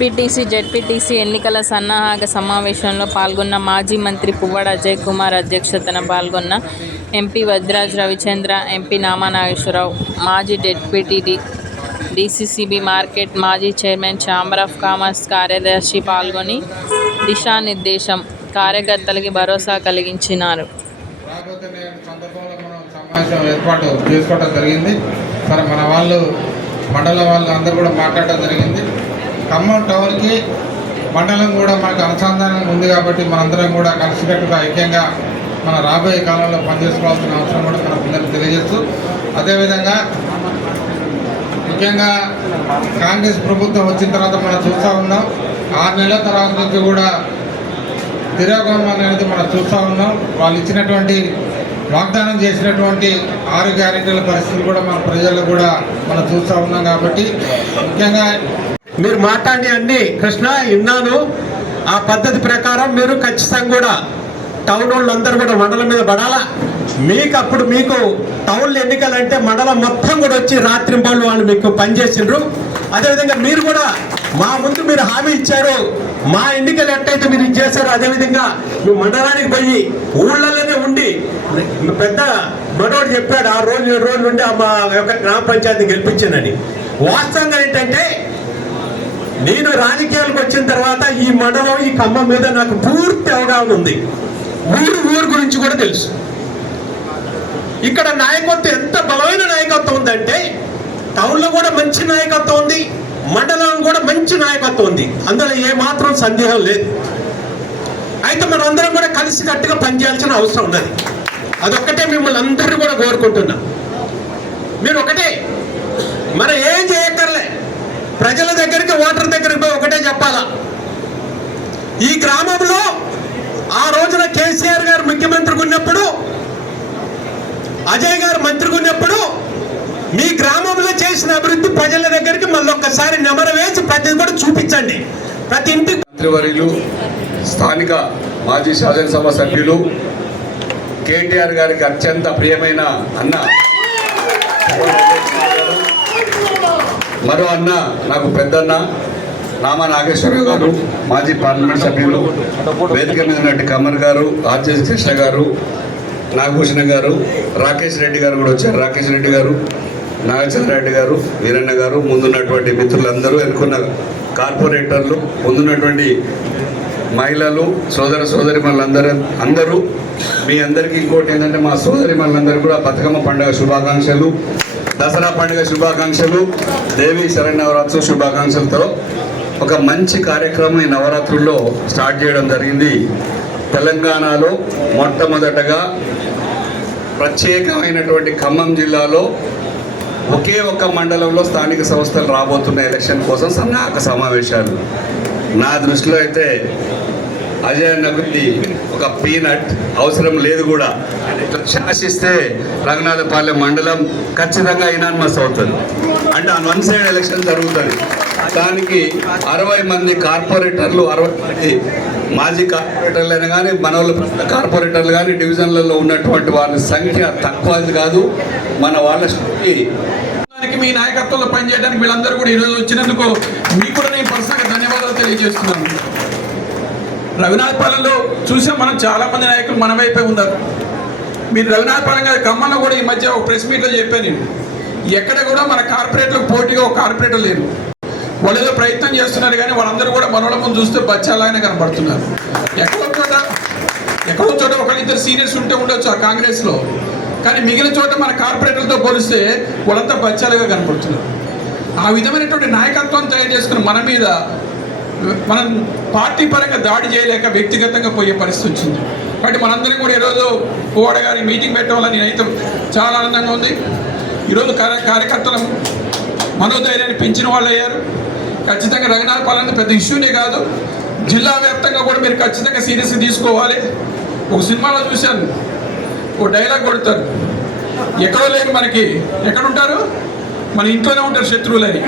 MPTC ZPTC ఎన్నికల సన్నాహక సమావేశంలో పాల్గొన్న మాజీ మంత్రి పువ్వాడ అజయ్ కుమార్ అధ్యక్షతన పాల్గొన్న ఎంపీ వద్రాజ్ రవిచంద్ర ఎంపీ నామా నాగేశ్వరరావు మాజీ డెప్యూటీ డిసిసిబి మార్కెట్ మాజీ చైర్మన్ ఛాంబర్ ఆఫ్ కామర్స్ కార్యదర్శి పాల్గొని దిశానిర్దేశం కార్యకర్తలకి భరోసా కలిగించినారు. సమావేశం ఏర్పాటు చేసుకోవడం జరిగింది. సరే మన వాళ్ళు మండల వాళ్ళు అందరూ కూడా మాట్లాడడం జరిగింది. ఖమ్మం టౌన్కి మండలం కూడా మనకు అనుసంధానం ఉంది కాబట్టి మనందరం కూడా కలిసికట్టుగా ఐక్యంగా మన రాబోయే కాలంలో పనిచేసుకోవాల్సిన అవసరం కూడా మన పిల్లలకు తెలియజేస్తూ అదేవిధంగా ముఖ్యంగా కాంగ్రెస్ ప్రభుత్వం వచ్చిన తర్వాత మనం చూస్తూ ఉన్నాం. ఆరు నెలల తర్వాత నుంచి కూడా తిరోగమనం అనేది మనం చూస్తూ ఉన్నాం. వాళ్ళు ఇచ్చినటువంటి వాగ్దానం చేసినటువంటి ఆరు గ్యారెంటీల పరిస్థితులు కూడా మన ప్రజలు కూడా మనం చూస్తూ ఉన్నాం కాబట్టి ముఖ్యంగా మీరు మాట్లాడి అన్ని కృష్ణ విన్నాను ఆ పద్ధతి ప్రకారం మీరు ఖచ్చితంగా కూడా టౌన్ వాళ్ళందరూ కూడా మండలం మీద పడాలా? మీకు అప్పుడు మీకు టౌన్లో ఎన్నికలంటే మండలం మొత్తం కూడా వచ్చి రాత్రి వాళ్ళు వాళ్ళు మీకు పనిచేసిండ్రు. అదేవిధంగా మీరు కూడా మా ముందు మీరు హామీ ఇచ్చారు. మా ఎన్నికలు ఎట్టయితే మీరు ఇది అదేవిధంగా మీ మండలానికి పోయి ఊళ్ళలోనే ఉండి పెద్ద మనోడు చెప్పాడు ఆ రోజు రెండు రోజులు ఉండి మా యొక్క గ్రామ పంచాయతీ గెలిపించిందని. వాస్తవంగా ఏంటంటే నేను రాజకీయాలకు వచ్చిన తర్వాత ఈ మండలం ఈ ఖమ్మం మీద నాకు పూర్తి అవగాహన ఉంది. ఊరు ఊరు గురించి కూడా తెలుసు. ఇక్కడ నాయకత్వం ఎంత బలమైన నాయకత్వం ఉందంటే టౌన్లో కూడా మంచి నాయకత్వం ఉంది మండలం కూడా మంచి నాయకత్వం ఉంది. అందులో ఏమాత్రం సందేహం లేదు. అయితే మనందరం కూడా కలిసికట్టుగా పనిచేయాల్సిన అవసరం ఉన్నది. అదొక్కటే మిమ్మల్ని అందరినీ కూడా కోరుకుంటున్నా. మీరు ఒకటే మనం ఏం చేయక్కర్లే. ప్రజల దగ్గరికి ఓటర్ దగ్గరికి పోయి ఒకటే చెప్పాలా ఈ గ్రామంలో ఆ రోజున కేసీఆర్ గారు ముఖ్యమంత్రిగా ఉన్నప్పుడు అజయ్ గారు మంత్రిగా ఉన్నప్పుడు మీ గ్రామంలో చేసిన అభివృద్ధి ప్రజల దగ్గరికి మళ్ళీ ఒక్కసారి నెమర వేసి ప్రతి కూడా చూపించండి. ప్రతి ఇంటి మంత్రివర్యులు స్థానిక మాజీ శాసనసభ సభ్యులు కేటీఆర్ గారికి అత్యంత ప్రియమైన అన్న మరో అన్న నాకు పెద్దన్న. నామా నాగేశ్వరరావు గారు మాజీ పార్లమెంట్ సభ్యులు వేదిక మీద ఉన్నట్టు కమర్ గారు ఆచార్య కృష్ణ గారు నాగభూషణ గారు రాకేష్ రెడ్డి గారు కూడా వచ్చారు. రాకేష్ రెడ్డి గారు నాగచంద్ర రెడ్డి గారు వీరన్న గారు ముందున్నటువంటి మిత్రులందరూ ఎన్నుకున్న కార్పొరేటర్లు ముందున్నటువంటి మహిళలు సోదర సోదరి మనందరూ అందరూ మీ అందరికీ ఇంకోటి ఏంటంటే మా సోదరి మనందరూ కూడా బతుకమ్మ పండుగ శుభాకాంక్షలు దసరా పండుగ శుభాకాంక్షలు దేవి శరణవరాత్రి శుభాకాంక్షలతో ఒక మంచి కార్యక్రమం ఈ నవరాత్రుల్లో స్టార్ట్ చేయడం జరిగింది. తెలంగాణలో మొట్టమొదటగా ప్రత్యేకమైనటువంటి ఖమ్మం జిల్లాలో ఒకే ఒక్క మండలంలో స్థానిక సంస్థలు రాబోతున్న ఎలక్షన్ కోసం సన్నాహక సమావేశాలు. నా దృష్టిలో అయితే అజయ్ అన్నకు ఒక పీనట్ అవసరం లేదు కూడా. శాసిస్తే రంగనాథపాలెం మండలం ఖచ్చితంగా ఇనాన్మస్ అవుతుంది. అంటే వన్ సైడ్ ఎలక్షన్ జరుగుతుంది. దానికి అరవై మంది కార్పొరేటర్లు అరవై మంది మాజీ కార్పొరేటర్లు అయినా కానీ మన వాళ్ళు కార్పొరేటర్లు కానీ డివిజన్లలో ఉన్నటువంటి వాళ్ళ సంఖ్య తక్కువది కాదు. మన వాళ్ళ శక్తి. దానికి మీ నాయకత్వంలో పనిచేయడానికి వీళ్ళందరూ కూడా ఈరోజు వచ్చినందుకు మీకు కూడా నేను పర్సనల్గా ధన్యవాదాలు తెలియజేస్తున్నాను. రఘునాథపాలెంలో చూసాం మనం చాలా మంది నాయకులు మన వైపే ఉన్నారు. మీరు రఘునాథపాలెం గారి ఖమ్మంలో కూడా ఈ మధ్య ఒక ప్రెస్ మీట్లో చెప్పాను నేను. ఎక్కడ కూడా మన కార్పొరేట్లకు పోటీగా ఒక కార్పొరేటర్ లేరు. వాళ్ళు ఏదో ప్రయత్నం చేస్తున్నారు కానీ వాళ్ళందరూ కూడా మనోళ్ళ ముందు చూస్తే బచ్చాలాగానే కనబడుతున్నారు. ఎక్కడో చోట ఎక్కడో చోట ఒకరిద్దరు సీనియర్స్ ఉంటే ఉండొచ్చు ఆ కాంగ్రెస్లో. కానీ మిగిలిన చోట మన కార్పొరేటర్లతో పోలిస్తే వాళ్ళంతా బచ్చాలుగా కనపడుతున్నారు ఆ విధమైనటువంటి నాయకత్వం తయారు చేసుకుని మన మీద మనం పార్టీ పరంగా దాడి చేయలేక వ్యక్తిగతంగా పోయే పరిస్థితి వచ్చింది. కాబట్టి మనందరం కూడా ఈరోజు కోడ గారి మీటింగ్ పెట్టడం వల్ల నేనైతే చాలా ఆనందంగా ఉంది. ఈరోజు కార్య కార్యకర్తల మనోధైర్యాన్ని పెంచిన వాళ్ళు అయ్యారు. ఖచ్చితంగా రఘునాథ్ పాలన పెద్ద ఇష్యూనే కాదు. జిల్లా వ్యాప్తంగా కూడా మీరు ఖచ్చితంగా సీరియస్గా తీసుకోవాలి. ఒక సినిమాలో చూశాను. ఓ డైలాగ్ కొడతారు. ఎక్కడో లేని మనకి. ఎక్కడ ఉంటారు మన ఇంట్లోనే ఉంటారు శత్రువులని.